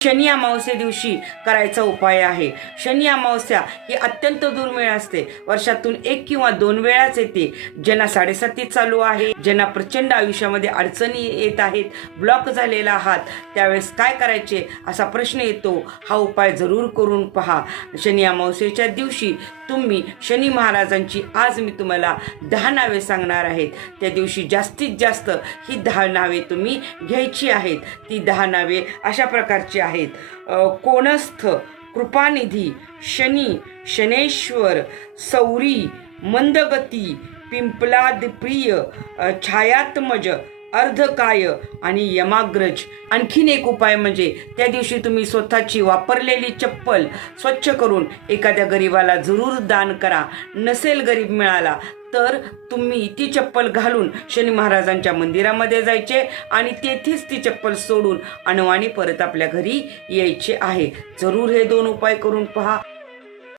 शनी अमावस्ये दिवशी करायचा उपाय आहे. शनी अमावस्या ही अत्यंत दुर्मिळ असते. वर्षातून एक किंवा दोन वेळाच येते. ज्यांना साडेसाती चालू आहे ज्यांना प्रचंड आयुष्यामध्ये अडचणी येत आहेत ब्लॉक झालेला आहात त्यावेळेस काय करायचे असा प्रश्न येतो. हा उपाय जरूर करून पहा. शनी अमावस्येच्या दिवशी तुम्ही शनी महाराजांची आज मी तुम्हाला दहा नावे सांगणार आहेत. त्या दिवशी जास्तीत जास्त ही दहा नावे तुम्ही घ्यायची आहेत. ती दहा नावे अशा प्रकारची आहेत. आहेत. कोणस्थ कृपानिधी शनी शनेश्वर सौरी मंदगती पिंपलाद प्रिय छायात्मज अर्धकाय आणि यमाग्रज. आणखीन एक उपाय म्हणजे त्या दिवशी तुम्ही स्वतःची वापरलेली चप्पल स्वच्छ करून एखाद्या गरीबाला जरूर दान करा. नसेल गरीब मिळाला तर तुम्ही ती चप्पल घालून शनी महाराजांच्या मंदिरामध्ये जायचे आणि तेथेच ती चप्पल सोडून अनवाणी परत आपल्या घरी यायचे आहे. जरूर हे दोन उपाय करून पहा.